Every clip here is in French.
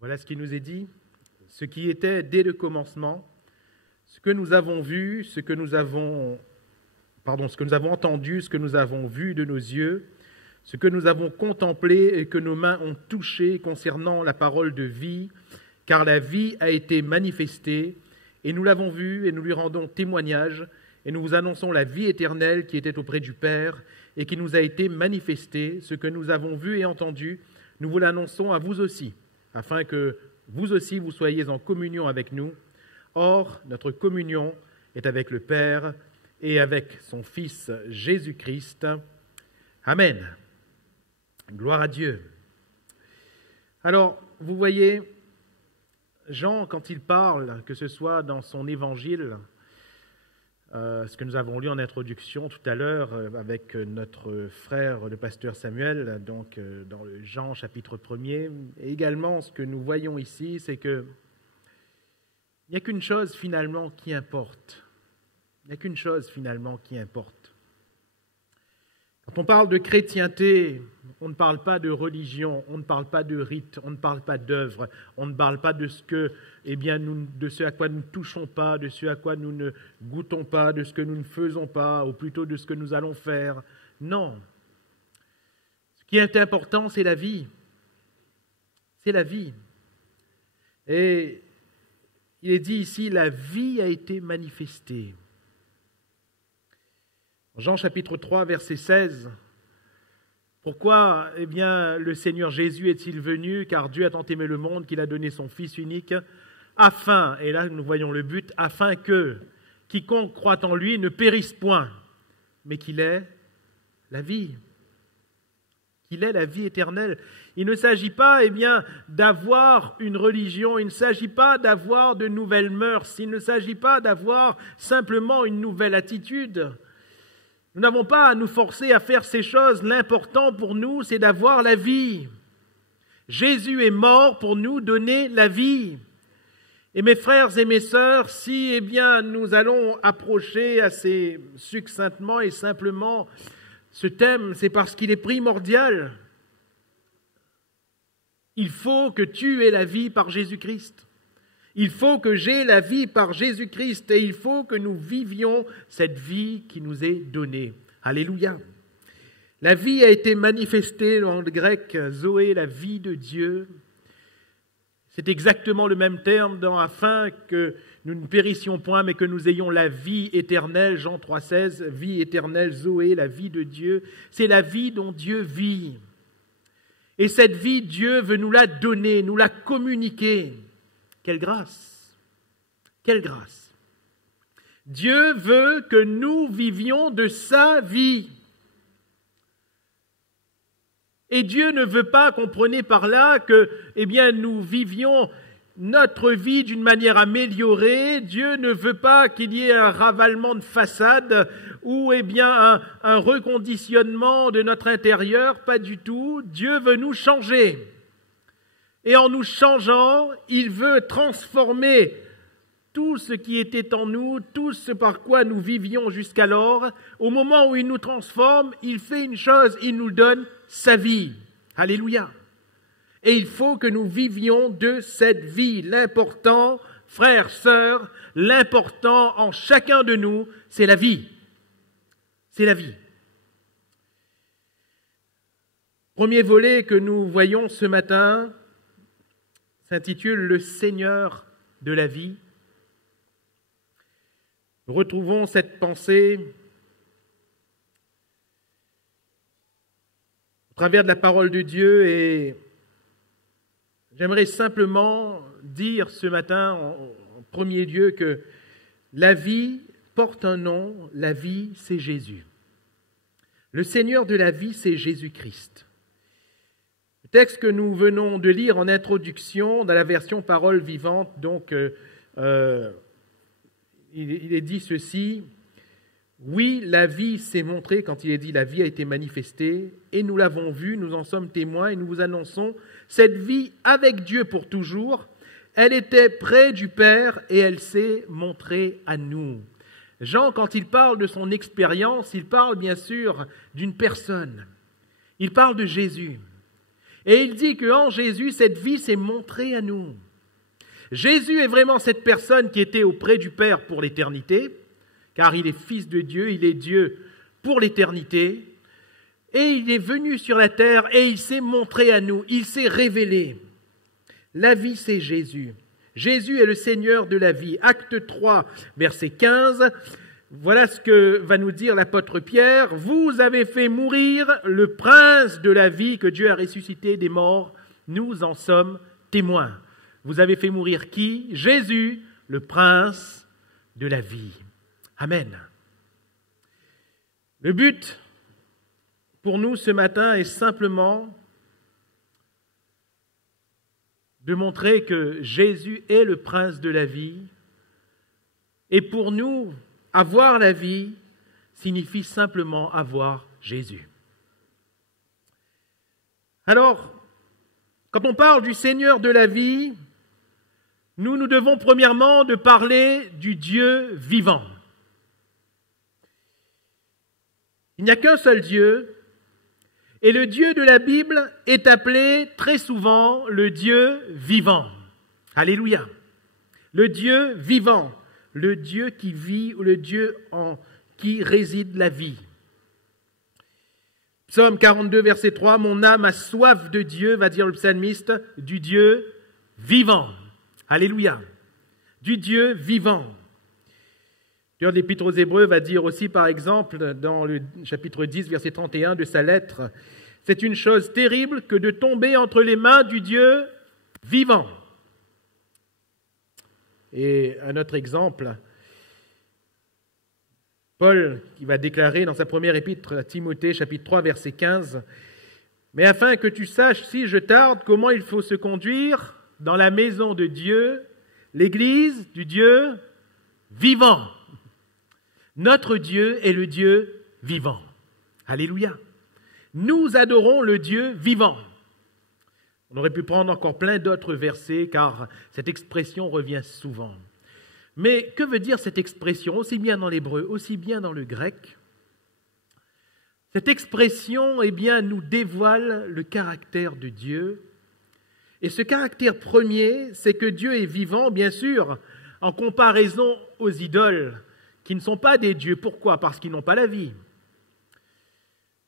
Voilà ce qui nous est dit, ce qui était dès le commencement, ce que nous avons vu, ce que nous avons entendu, ce que nous avons vu de nos yeux, ce que nous avons contemplé et que nos mains ont touché concernant la parole de vie, car la vie a été manifestée, et nous l'avons vue et nous lui rendons témoignage, et nous vous annonçons la vie éternelle qui était auprès du Père et qui nous a été manifestée. Ce que nous avons vu et entendu, nous vous l'annonçons à vous aussi, afin que vous aussi vous soyez en communion avec nous. Or, notre communion est avec le Père et avec son Fils Jésus-Christ. Amen. Gloire à Dieu. Alors, vous voyez, Jean, quand il parle, que ce soit dans son évangile, ce que nous avons lu en introduction tout à l'heure avec notre frère le pasteur Samuel, donc dans le Jean chapitre 1er, et également ce que nous voyons ici, c'est que il n'y a qu'une chose finalement qui importe. Il n'y a qu'une chose finalement qui importe. Quand on parle de chrétienté, on ne parle pas de religion, on ne parle pas de rite, on ne parle pas d'œuvre, on ne parle pas de ce que, de ce à quoi nous ne touchons pas, de ce à quoi nous ne goûtons pas, de ce que nous ne faisons pas, ou plutôt de ce que nous allons faire. Non. Ce qui est important, c'est la vie. C'est la vie. Et il est dit ici, la vie a été manifestée. Jean chapitre 3, verset 16. Pourquoi le Seigneur Jésus est-il venu? Car Dieu a tant aimé le monde qu'il a donné son Fils unique, afin, et là nous voyons le but, afin que quiconque croit en lui ne périsse point, mais qu'il ait la vie. Qu'il ait la vie éternelle. Il ne s'agit pas d'avoir une religion, il ne s'agit pas d'avoir de nouvelles mœurs, il ne s'agit pas d'avoir simplement une nouvelle attitude. Nous n'avons pas à nous forcer à faire ces choses. L'important pour nous, c'est d'avoir la vie. Jésus est mort pour nous donner la vie. Et mes frères et mes sœurs, si nous allons approcher assez succinctement et simplement ce thème, c'est parce qu'il est primordial. Il faut que tu aies la vie par Jésus-Christ. Il faut que j'aie la vie par Jésus-Christ et il faut que nous vivions cette vie qui nous est donnée. Alléluia. La vie a été manifestée dans le grec Zoé, la vie de Dieu. C'est exactement le même terme afin que nous ne périssions point mais que nous ayons la vie éternelle. Jean 3,16, vie éternelle, Zoé, la vie de Dieu. C'est la vie dont Dieu vit. Et cette vie, Dieu veut nous la donner, nous la communiquer. Quelle grâce! Quelle grâce! Dieu veut que nous vivions de sa vie. Et Dieu ne veut pas, comprenez par là, que nous vivions notre vie d'une manière améliorée. Dieu ne veut pas qu'il y ait un ravalement de façade ou un reconditionnement de notre intérieur. Pas du tout. Dieu veut nous changer. Et en nous changeant, il veut transformer tout ce qui était en nous, tout ce par quoi nous vivions jusqu'alors. Au moment où il nous transforme, il fait une chose, il nous donne sa vie. Alléluia. Et il faut que nous vivions de cette vie. L'important, frères, sœurs, l'important en chacun de nous, c'est la vie. C'est la vie. Premier volet que nous voyons ce matin s'intitule « Le Seigneur de la vie ». Nous retrouvons cette pensée au travers de la parole de Dieu et j'aimerais simplement dire ce matin en premier lieu que la vie porte un nom, la vie c'est Jésus. Le Seigneur de la vie c'est Jésus-Christ. Le texte que nous venons de lire en introduction, dans la version parole vivante, donc il est dit ceci, « Oui, la vie s'est montrée, quand il est dit la vie a été manifestée, et nous l'avons vue, nous en sommes témoins, et nous vous annonçons cette vie avec Dieu pour toujours. Elle était près du Père, et elle s'est montrée à nous. » Jean, quand il parle de son expérience, il parle bien sûr d'une personne. Il parle de Jésus. Et il dit qu'en Jésus, cette vie s'est montrée à nous. Jésus est vraiment cette personne qui était auprès du Père pour l'éternité, car il est Fils de Dieu, il est Dieu pour l'éternité, et il est venu sur la terre et il s'est montré à nous, il s'est révélé. La vie, c'est Jésus. Jésus est le Seigneur de la vie. Acte 3, verset 15. Voilà ce que va nous dire l'apôtre Pierre. Vous avez fait mourir le prince de la vie que Dieu a ressuscité des morts. Nous en sommes témoins. Vous avez fait mourir qui? Jésus, le prince de la vie. Amen. Le but pour nous ce matin est simplement de montrer que Jésus est le prince de la vie. Et pour nous, avoir la vie signifie simplement avoir Jésus. Alors, quand on parle du Seigneur de la vie, nous devons premièrement de parler du Dieu vivant. Il n'y a qu'un seul Dieu, et le Dieu de la Bible est appelé très souvent le Dieu vivant. Alléluia. Le Dieu vivant, le Dieu qui vit ou le Dieu en qui réside la vie. Psaume 42, verset 3, « Mon âme a soif de Dieu, va dire le psalmiste, du Dieu vivant. » Alléluia. Du Dieu vivant. L'Épître aux Hébreux va dire aussi, par exemple, dans le chapitre 10, verset 31 de sa lettre, « C'est une chose terrible que de tomber entre les mains du Dieu vivant. » Et un autre exemple, Paul, qui va déclarer dans sa première épître à Timothée, chapitre 3, verset 15, « Mais afin que tu saches, si je tarde, comment il faut se conduire dans la maison de Dieu, l'église du Dieu vivant. » Notre Dieu est le Dieu vivant. Alléluia. Nous adorons le Dieu vivant. On aurait pu prendre encore plein d'autres versets, car cette expression revient souvent. Mais que veut dire cette expression, aussi bien dans l'hébreu, aussi bien dans le grec? Cette expression, eh bien, nous dévoile le caractère de Dieu. Et ce caractère premier, c'est que Dieu est vivant, bien sûr, en comparaison aux idoles, qui ne sont pas des dieux. Pourquoi? Parce qu'ils n'ont pas la vie.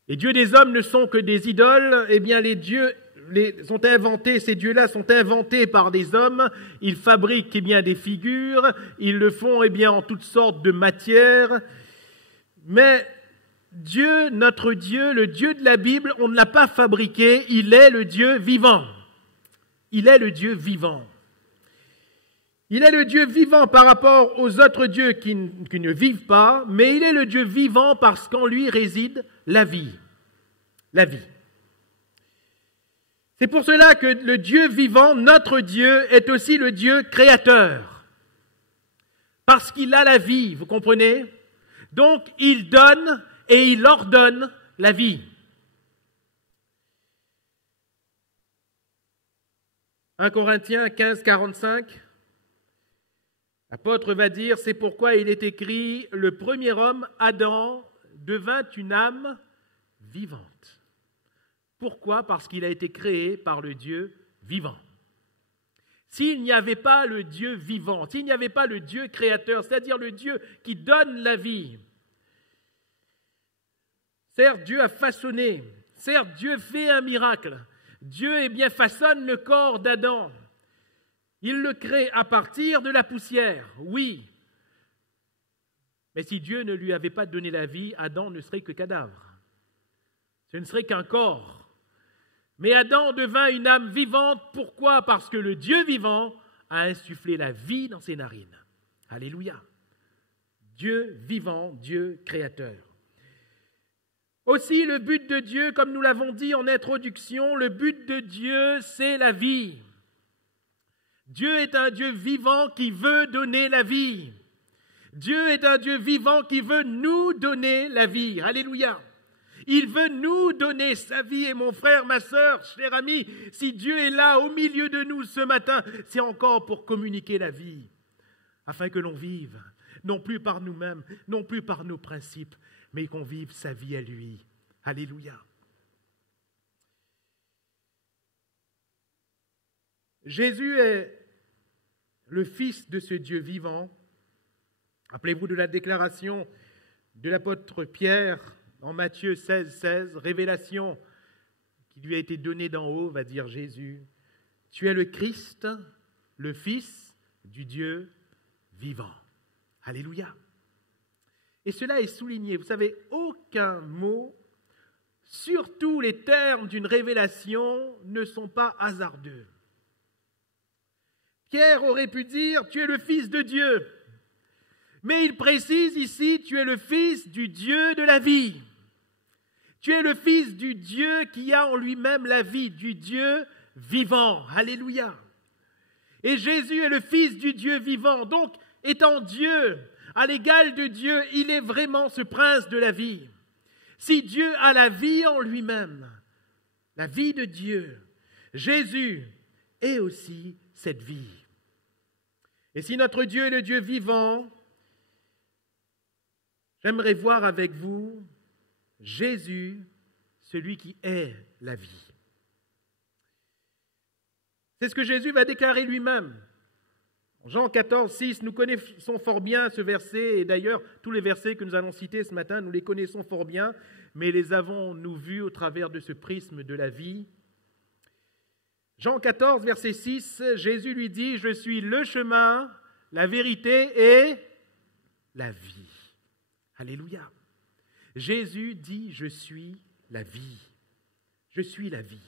Les dieux des hommes ne sont que des idoles. Eh bien, les dieux sont inventés, ces dieux-là sont inventés par des hommes. Ils fabriquent des figures. Ils le font en toutes sortes de matières. Mais Dieu, notre Dieu, le Dieu de la Bible, on ne l'a pas fabriqué. Il est le Dieu vivant. Il est le Dieu vivant. Il est le Dieu vivant par rapport aux autres dieux qui ne vivent pas, mais il est le Dieu vivant parce qu'en lui réside la vie. La vie. C'est pour cela que le Dieu vivant, notre Dieu, est aussi le Dieu créateur. Parce qu'il a la vie, vous comprenez? Donc, il donne et il ordonne la vie. 1 Corinthiens 15, 45. L'apôtre va dire, c'est pourquoi il est écrit, le premier homme, Adam, devint une âme vivante. Pourquoi? Parce qu'il a été créé par le Dieu vivant. S'il n'y avait pas le Dieu vivant, s'il n'y avait pas le Dieu créateur, c'est-à-dire le Dieu qui donne la vie, certes, Dieu a façonné, certes, Dieu fait un miracle, Dieu façonne le corps d'Adam. Il le crée à partir de la poussière, oui. Mais si Dieu ne lui avait pas donné la vie, Adam ne serait que cadavre. Ce ne serait qu'un corps. Mais Adam devint une âme vivante. Pourquoi? Parce que le Dieu vivant a insufflé la vie dans ses narines. Alléluia. Dieu vivant, Dieu créateur. Aussi, le but de Dieu, comme nous l'avons dit en introduction, le but de Dieu, c'est la vie. Dieu est un Dieu vivant qui veut donner la vie. Dieu est un Dieu vivant qui veut nous donner la vie. Alléluia. Il veut nous donner sa vie. Et mon frère, ma sœur, cher ami, si Dieu est là au milieu de nous ce matin, c'est encore pour communiquer la vie, afin que l'on vive, non plus par nous-mêmes, non plus par nos principes, mais qu'on vive sa vie à lui. Alléluia. Jésus est le Fils de ce Dieu vivant. Rappelez-vous de la déclaration de l'apôtre Pierre en Matthieu 16, 16, révélation qui lui a été donnée d'en haut, va dire Jésus, « Tu es le Christ, le Fils du Dieu vivant. » Alléluia. Et cela est souligné. Vous savez, aucun mot, surtout les termes d'une révélation, ne sont pas hasardeux. Pierre aurait pu dire « Tu es le Fils de Dieu ». Mais il précise ici « Tu es le Fils du Dieu de la vie ». Tu es le Fils du Dieu qui a en lui-même la vie, du Dieu vivant. Alléluia. Et Jésus est le Fils du Dieu vivant. Donc, étant Dieu, à l'égal de Dieu, il est vraiment ce prince de la vie. Si Dieu a la vie en lui-même, la vie de Dieu, Jésus est aussi cette vie. Et si notre Dieu est le Dieu vivant, j'aimerais voir avec vous Jésus, celui qui est la vie. C'est ce que Jésus va déclarer lui-même. Jean 14, 6, nous connaissons fort bien ce verset, et d'ailleurs tous les versets que nous allons citer ce matin, nous les connaissons fort bien, mais les avons-nous vus au travers de ce prisme de la vie. Jean 14, verset 6, Jésus lui dit « Je suis le chemin, la vérité et la vie. » Alléluia. Jésus dit « Je suis la vie. Je suis la vie. »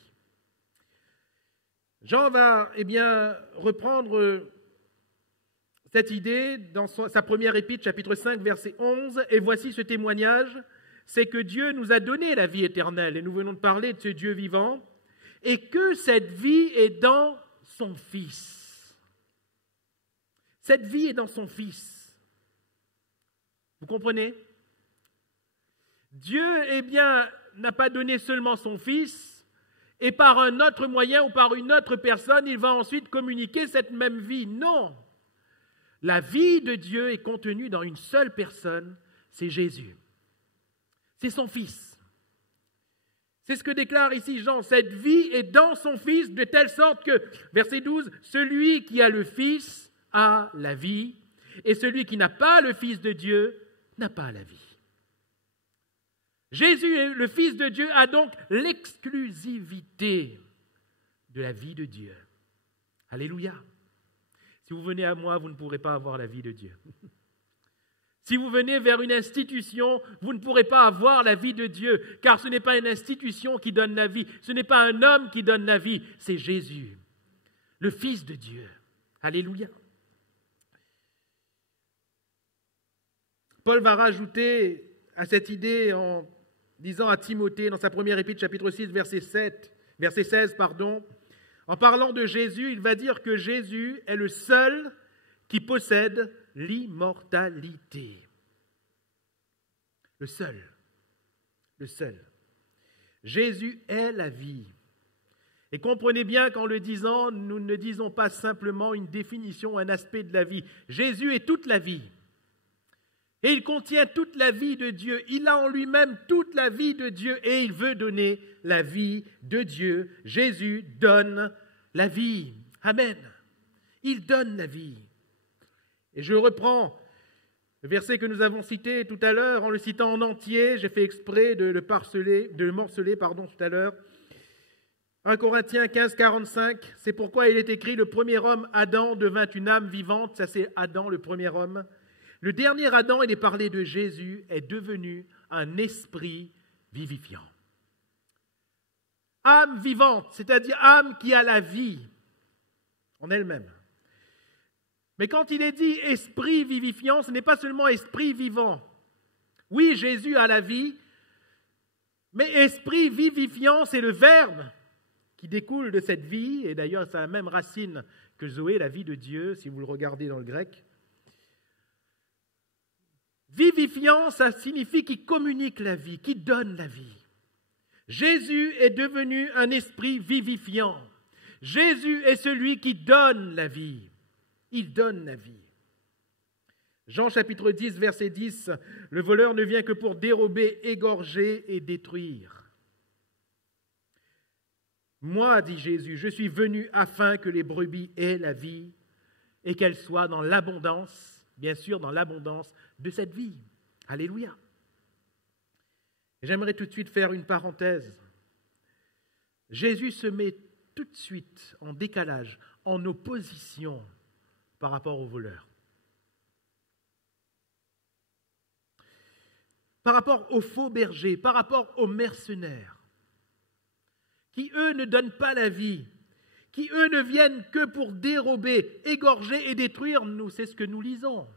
Jean va reprendre cette idée dans sa première épître, chapitre 5, verset 11. « Et voici ce témoignage, c'est que Dieu nous a donné la vie éternelle. » Et nous venons de parler de ce Dieu vivant. « Et que cette vie est dans son Fils. » Cette vie est dans son Fils. Vous comprenez ? Dieu, n'a pas donné seulement son Fils, et par un autre moyen ou par une autre personne, il va ensuite communiquer cette même vie. Non! La vie de Dieu est contenue dans une seule personne, c'est Jésus. C'est son Fils. C'est ce que déclare ici Jean. Cette vie est dans son Fils, de telle sorte que, verset 12, celui qui a le Fils a la vie, et celui qui n'a pas le Fils de Dieu n'a pas la vie. Jésus, le Fils de Dieu, a donc l'exclusivité de la vie de Dieu. Alléluia. Si vous venez à moi, vous ne pourrez pas avoir la vie de Dieu. Si vous venez vers une institution, vous ne pourrez pas avoir la vie de Dieu, car ce n'est pas une institution qui donne la vie, ce n'est pas un homme qui donne la vie, c'est Jésus, le Fils de Dieu. Alléluia. Paul va rajouter à cette idée en disant à Timothée, dans sa première épître, chapitre 6, verset 16, en parlant de Jésus, il va dire que Jésus est le seul qui possède l'immortalité. Le seul. Le seul. Jésus est la vie. Et comprenez bien qu'en le disant, nous ne disons pas simplement une définition, un aspect de la vie. Jésus est toute la vie. Et il contient toute la vie de Dieu. Il a en lui-même toute la vie de Dieu et il veut donner la vie de Dieu. Jésus donne la vie. Amen. Il donne la vie. Et je reprends le verset que nous avons cité tout à l'heure en le citant en entier. J'ai fait exprès de le morceler tout à l'heure. 1 Corinthiens 15, 45. C'est pourquoi il est écrit, le premier homme, Adam, devint une âme vivante. Ça c'est Adam, le premier homme. Le dernier Adam, il est parlé de Jésus, est devenu un esprit vivifiant. Âme vivante, c'est-à-dire âme qui a la vie en elle-même. Mais quand il est dit esprit vivifiant, ce n'est pas seulement esprit vivant. Oui, Jésus a la vie, mais esprit vivifiant, c'est le verbe qui découle de cette vie, et d'ailleurs c'est la même racine que Zoé, la vie de Dieu, si vous le regardez dans le grec. Vivifiant, ça signifie qui communique la vie, qui donne la vie. Jésus est devenu un esprit vivifiant. Jésus est celui qui donne la vie. Il donne la vie. Jean chapitre 10, verset 10, le voleur ne vient que pour dérober, égorger et détruire. Moi, dit Jésus, je suis venu afin que les brebis aient la vie et qu'elles soient dans l'abondance, bien sûr dans l'abondance de cette vie. Alléluia. J'aimerais tout de suite faire une parenthèse. Jésus se met tout de suite en décalage, en opposition par rapport aux voleurs. Par rapport aux faux bergers, par rapport aux mercenaires, qui eux ne donnent pas la vie, qui eux ne viennent que pour dérober, égorger et détruire, nous, c'est ce que nous lisons.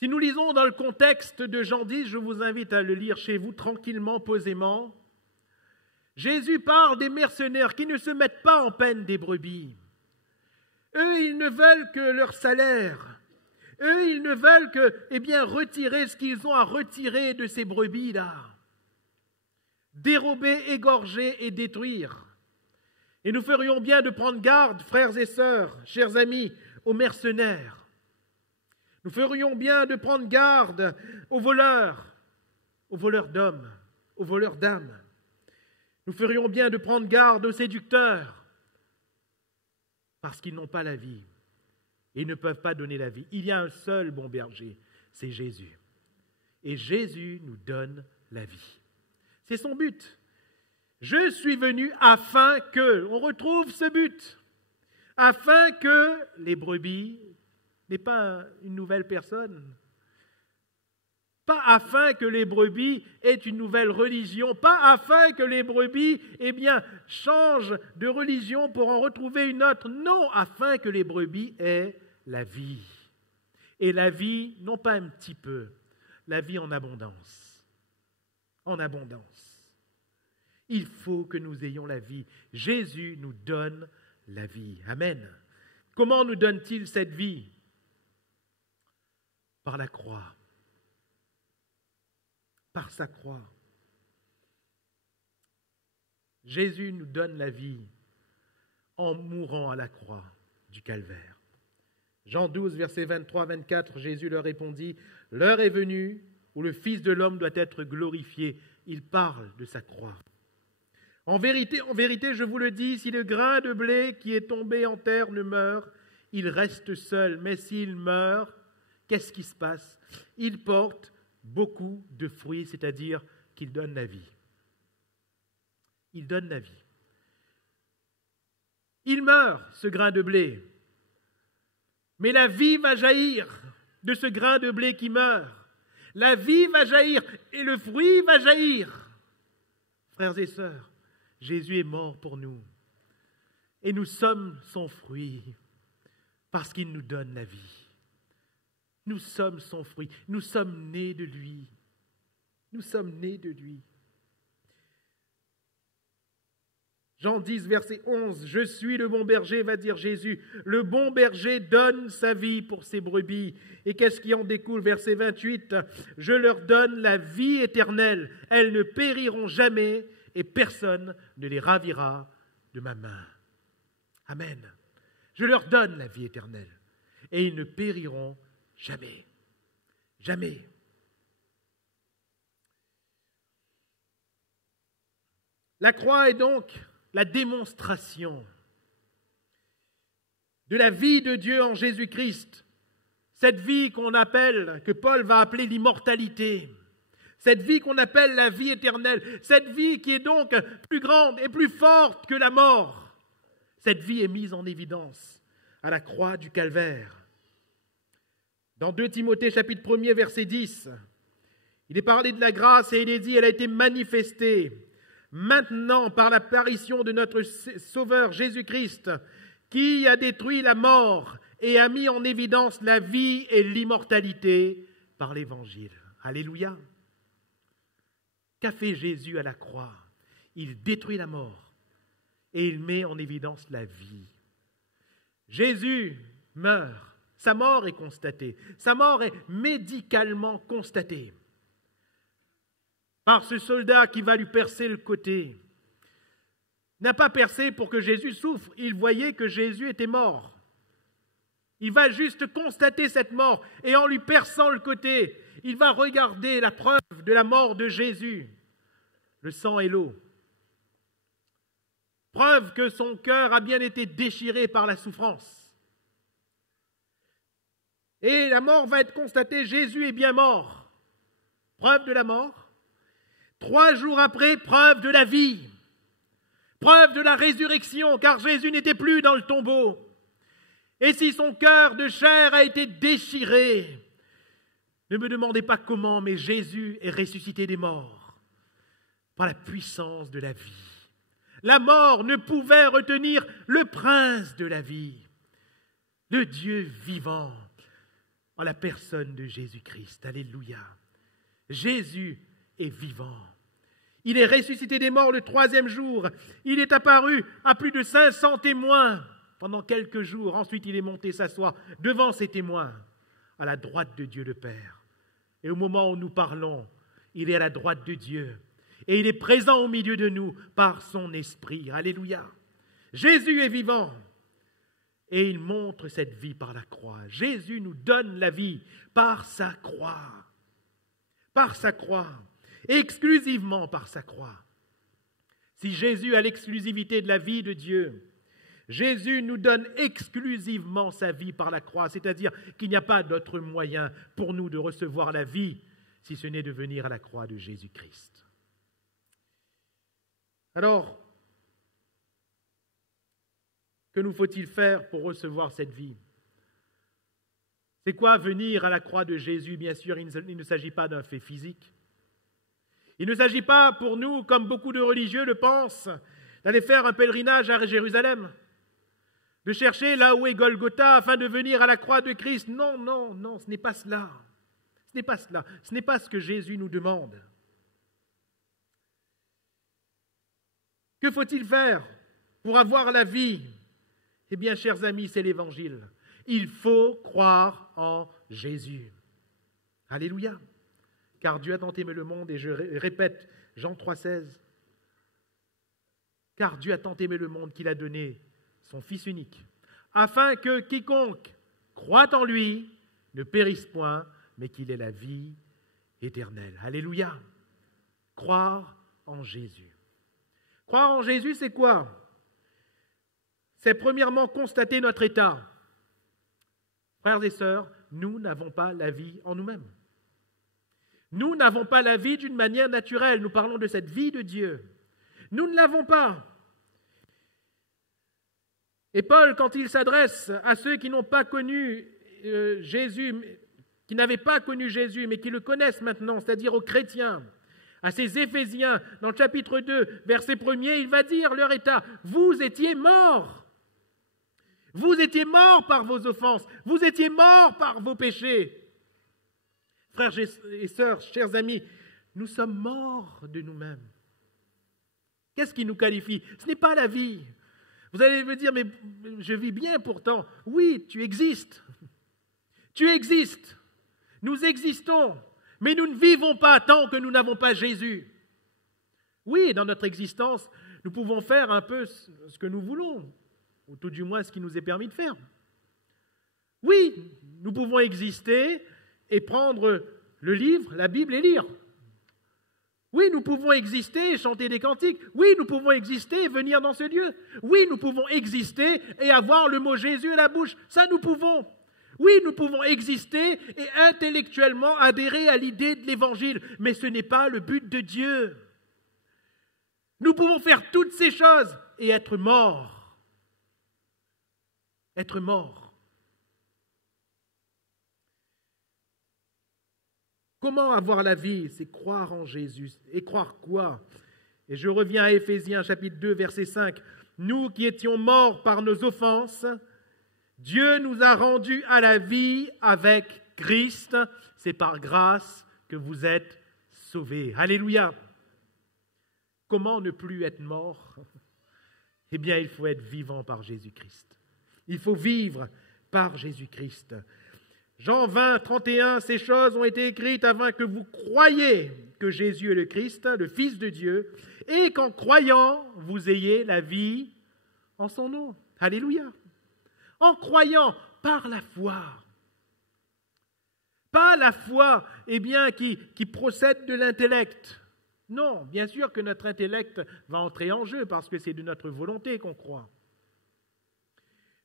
Si nous lisons dans le contexte de Jean 10, je vous invite à le lire chez vous tranquillement, posément. Jésus parle des mercenaires qui ne se mettent pas en peine des brebis. Eux, ils ne veulent que leur salaire. Eux, ils ne veulent que, retirer ce qu'ils ont à retirer de ces brebis-là. Dérober, égorger et détruire. Et nous ferions bien de prendre garde, frères et sœurs, chers amis, aux mercenaires. Nous ferions bien de prendre garde aux voleurs d'hommes, aux voleurs d'âmes. Nous ferions bien de prendre garde aux séducteurs, parce qu'ils n'ont pas la vie. Et ils ne peuvent pas donner la vie. Il y a un seul bon berger, c'est Jésus. Et Jésus nous donne la vie. C'est son but. Je suis venu afin que, on retrouve ce but, afin que les brebis n'aient pas une nouvelle personne. Pas afin que les brebis aient une nouvelle religion, pas afin que les brebis, changent de religion pour en retrouver une autre. Non, afin que les brebis aient la vie. Et la vie, non pas un petit peu, la vie en abondance. En abondance. Il faut que nous ayons la vie. Jésus nous donne la vie. Amen. Comment nous donne-t-il cette vie? Par la croix. Par sa croix. Jésus nous donne la vie en mourant à la croix du calvaire. Jean 12, versets 23-24, Jésus leur répondit, « L'heure est venue où le Fils de l'homme doit être glorifié. » Il parle de sa croix. En vérité, je vous le dis, si le grain de blé qui est tombé en terre ne meurt, il reste seul. Mais s'il meurt, qu'est-ce qui se passe? Il porte beaucoup de fruits, c'est-à-dire qu'il donne la vie. Il donne la vie. Il meurt, ce grain de blé. Mais la vie va jaillir de ce grain de blé qui meurt. La vie va jaillir et le fruit va jaillir. Frères et sœurs, Jésus est mort pour nous. Et nous sommes son fruit parce qu'il nous donne la vie. Nous sommes son fruit. Nous sommes nés de lui. Nous sommes nés de lui. Jean 10, verset 11, « Je suis le bon berger, va dire Jésus. Le bon berger donne sa vie pour ses brebis. » Et qu'est-ce qui en découle? Verset 28, « Je leur donne la vie éternelle. Elles ne périront jamais et personne ne les ravira de ma main. » Amen. Je leur donne la vie éternelle et ils ne périront jamais. Jamais. La croix est donc la démonstration de la vie de Dieu en Jésus-Christ. Cette vie qu'on appelle, que Paul va appeler l'immortalité. Cette vie qu'on appelle la vie éternelle. Cette vie qui est donc plus grande et plus forte que la mort. Cette vie est mise en évidence à la croix du calvaire. Dans 2 Timothée chapitre 1er verset 10, il est parlé de la grâce et il est dit, elle a été manifestée maintenant par l'apparition de notre Sauveur Jésus-Christ, qui a détruit la mort et a mis en évidence la vie et l'immortalité par l'Évangile. Alléluia. Qu'a fait Jésus à la croix? Il détruit la mort et il met en évidence la vie. Jésus meurt. Sa mort est constatée. Sa mort est médicalement constatée par ce soldat qui va lui percer le côté. Il n'a pas percé pour que Jésus souffre. Il voyait que Jésus était mort. Il va juste constater cette mort et en lui perçant le côté, il va regarder la preuve de la mort de Jésus, le sang et l'eau. preuve que son cœur a bien été déchiré par la souffrance. Et la mort va être constatée, Jésus est bien mort. Preuve de la mort. 3 jours après, preuve de la vie. Preuve de la résurrection, car Jésus n'était plus dans le tombeau. Et si son cœur de chair a été déchiré, ne me demandez pas comment, mais Jésus est ressuscité des morts par la puissance de la vie. La mort ne pouvait retenir le prince de la vie, le Dieu vivant, en la personne de Jésus-Christ. Alléluia. Jésus est vivant. Il est ressuscité des morts le 3e jour. Il est apparu à plus de 500 témoins pendant quelques jours. Ensuite, il est monté s'asseoir devant ces témoins, à la droite de Dieu le Père. Et au moment où nous parlons, il est à la droite de Dieu. Et il est présent au milieu de nous par son esprit. Alléluia. Jésus est vivant. Et il montre cette vie par la croix. Jésus nous donne la vie par sa croix. Par sa croix. Exclusivement par sa croix. Si Jésus a l'exclusivité de la vie de Dieu, Jésus nous donne exclusivement sa vie par la croix, c'est-à-dire qu'il n'y a pas d'autre moyen pour nous de recevoir la vie si ce n'est de venir à la croix de Jésus-Christ. Alors, que nous faut-il faire pour recevoir cette vie? C'est quoi venir à la croix de Jésus? Bien sûr, il ne s'agit pas d'un fait physique. Il ne s'agit pas pour nous, comme beaucoup de religieux le pensent, d'aller faire un pèlerinage à Jérusalem, de chercher là où est Golgotha afin de venir à la croix de Christ. Non, non, non, ce n'est pas cela. Ce n'est pas cela. Ce n'est pas ce que Jésus nous demande. Que faut-il faire pour avoir la vie? Eh bien, chers amis, c'est l'Évangile. Il faut croire en Jésus. Alléluia. Car Dieu a tant aimé le monde, et je répète, Jean 3,16, car Dieu a tant aimé le monde qu'il a donné son Fils unique, afin que quiconque croit en lui ne périsse point, mais qu'il ait la vie éternelle. Alléluia. Croire en Jésus. Croire en Jésus, c'est quoi? C'est premièrement constater notre état. Frères et sœurs, nous n'avons pas la vie en nous-mêmes. Nous n'avons pas la vie d'une manière naturelle. Nous parlons de cette vie de Dieu. Nous ne l'avons pas. Et Paul, quand il s'adresse à ceux qui n'ont pas connu Jésus, qui n'avaient pas connu Jésus, mais qui le connaissent maintenant, c'est-à-dire aux chrétiens, à ces Éphésiens, dans le chapitre 2, verset 1er, il va dire leur état. Vous étiez morts. Vous étiez morts par vos offenses. Vous étiez morts par vos péchés. Frères et sœurs, chers amis, nous sommes morts de nous-mêmes. Qu'est-ce qui nous qualifie? Ce n'est pas la vie. Vous allez me dire, mais je vis bien pourtant. Oui, tu existes. Tu existes. Nous existons. Mais nous ne vivons pas tant que nous n'avons pas Jésus. Oui, dans notre existence, nous pouvons faire un peu ce que nous voulons, ou tout du moins ce qui nous est permis de faire. Oui, nous pouvons exister et prendre le livre, la Bible et lire. Oui, nous pouvons exister et chanter des cantiques. Oui, nous pouvons exister et venir dans ce lieu. Oui, nous pouvons exister et avoir le mot Jésus à la bouche. Ça, nous pouvons. Oui, nous pouvons exister et intellectuellement adhérer à l'idée de l'Évangile, mais ce n'est pas le but de Dieu. Nous pouvons faire toutes ces choses et être morts. Être morts. Comment avoir la vie? C'est croire en Jésus. Et croire quoi? Et je reviens à Éphésiens chapitre 2, verset 5. Nous qui étions morts par nos offenses, Dieu nous a rendus à la vie avec Christ. C'est par grâce que vous êtes sauvés. Alléluia. Comment ne plus être mort? Eh bien, il faut être vivant par Jésus-Christ. Il faut vivre par Jésus-Christ. Jean 20, 31, ces choses ont été écrites afin que vous croyiez que Jésus est le Christ, le Fils de Dieu, et qu'en croyant, vous ayez la vie en son nom. Alléluia. En croyant par la foi. Pas la foi, eh bien, qui procède de l'intellect. Non, bien sûr que notre intellect va entrer en jeu parce que c'est de notre volonté qu'on croit.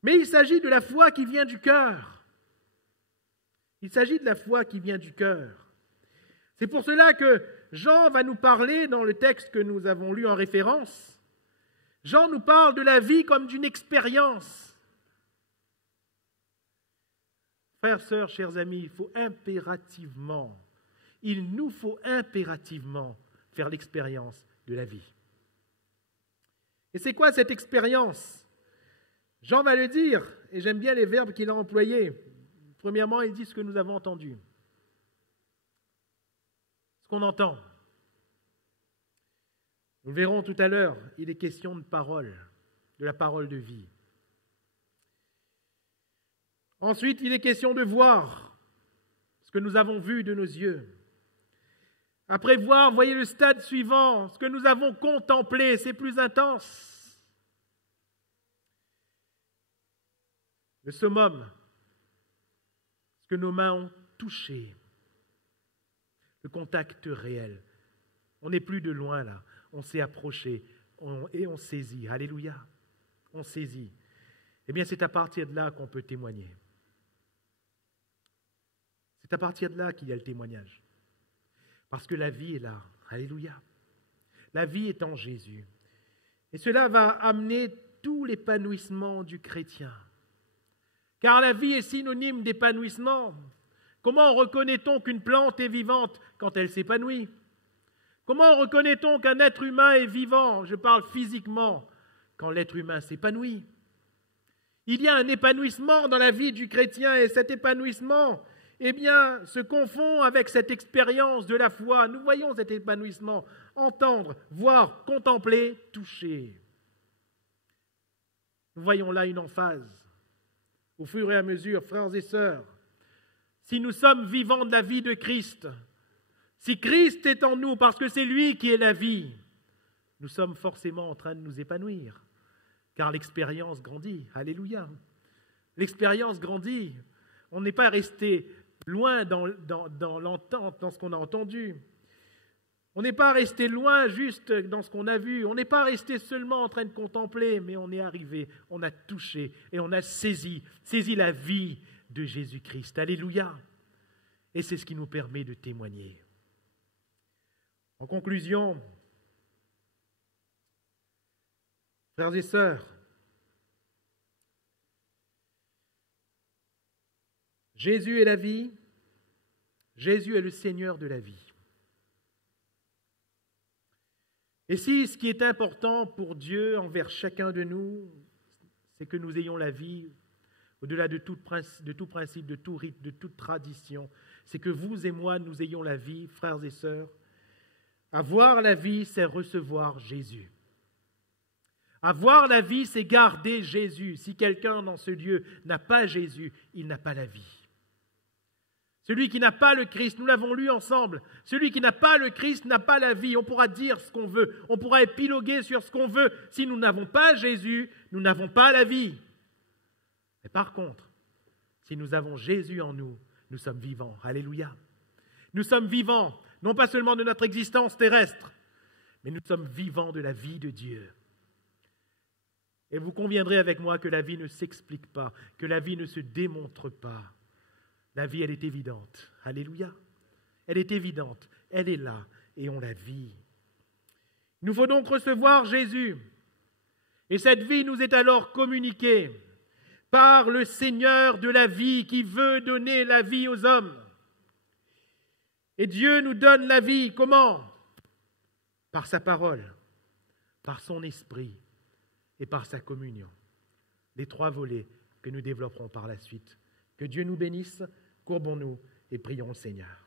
Mais il s'agit de la foi qui vient du cœur. Il s'agit de la foi qui vient du cœur. C'est pour cela que Jean va nous parler dans le texte que nous avons lu en référence. Jean nous parle de la vie comme d'une expérience. Frères, sœurs, chers amis, il nous faut impérativement faire l'expérience de la vie. Et c'est quoi cette expérience? Jean va le dire, et j'aime bien les verbes qu'il a employés. Premièrement, il dit ce que nous avons entendu. Ce qu'on entend. Nous le verrons tout à l'heure, il est question de parole, de la parole de vie. Ensuite, il est question de voir ce que nous avons vu de nos yeux. Après voir, voyez le stade suivant, ce que nous avons contemplé, c'est plus intense. Le summum, ce que nos mains ont touché, le contact réel. On n'est plus de loin là, on s'est approché et on saisit. Alléluia, on saisit. Eh bien, c'est à partir de là qu'on peut témoigner. C'est à partir de là qu'il y a le témoignage. Parce que la vie est là. Alléluia. La vie est en Jésus. Et cela va amener tout l'épanouissement du chrétien. Car la vie est synonyme d'épanouissement. Comment reconnaît-on qu'une plante est vivante quand elle s'épanouit? Comment reconnaît-on qu'un être humain est vivant? Je parle physiquement, quand l'être humain s'épanouit. Il y a un épanouissement dans la vie du chrétien et cet épanouissement, eh bien, se confond avec cette expérience de la foi. Nous voyons cet épanouissement, entendre, voir, contempler, toucher. Nous voyons là une emphase. Au fur et à mesure, frères et sœurs, si nous sommes vivants de la vie de Christ, si Christ est en nous parce que c'est lui qui est la vie, nous sommes forcément en train de nous épanouir, car l'expérience grandit. Alléluia. L'expérience grandit. On n'est pas resté loin dans l'entente, dans ce qu'on a entendu. On n'est pas resté loin juste dans ce qu'on a vu. On n'est pas resté seulement en train de contempler, mais on est arrivé, on a touché et on a saisi la vie de Jésus-Christ. Alléluia. Et c'est ce qui nous permet de témoigner. En conclusion, frères et sœurs, Jésus est la vie, Jésus est le Seigneur de la vie. Et si ce qui est important pour Dieu envers chacun de nous, c'est que nous ayons la vie, au-delà de tout principe, de tout rite, de toute tradition, c'est que vous et moi, nous ayons la vie, frères et sœurs. Avoir la vie, c'est recevoir Jésus. Avoir la vie, c'est garder Jésus. Si quelqu'un dans ce lieu n'a pas Jésus, il n'a pas la vie. Celui qui n'a pas le Christ, nous l'avons lu ensemble, celui qui n'a pas le Christ n'a pas la vie. On pourra dire ce qu'on veut, on pourra épiloguer sur ce qu'on veut. Si nous n'avons pas Jésus, nous n'avons pas la vie. Mais par contre, si nous avons Jésus en nous, nous sommes vivants. Alléluia. Nous sommes vivants, non pas seulement de notre existence terrestre, mais nous sommes vivants de la vie de Dieu. Et vous conviendrez avec moi que la vie ne s'explique pas, que la vie ne se démontre pas. La vie, elle est évidente. Alléluia. Elle est évidente. Elle est là et on la vit. Il nous faut donc recevoir Jésus. Et cette vie nous est alors communiquée par le Seigneur de la vie qui veut donner la vie aux hommes. Et Dieu nous donne la vie. Comment? Par sa parole, par son esprit et par sa communion. Les trois volets que nous développerons par la suite. Que Dieu nous bénisse. Courbons-nous et prions le Seigneur.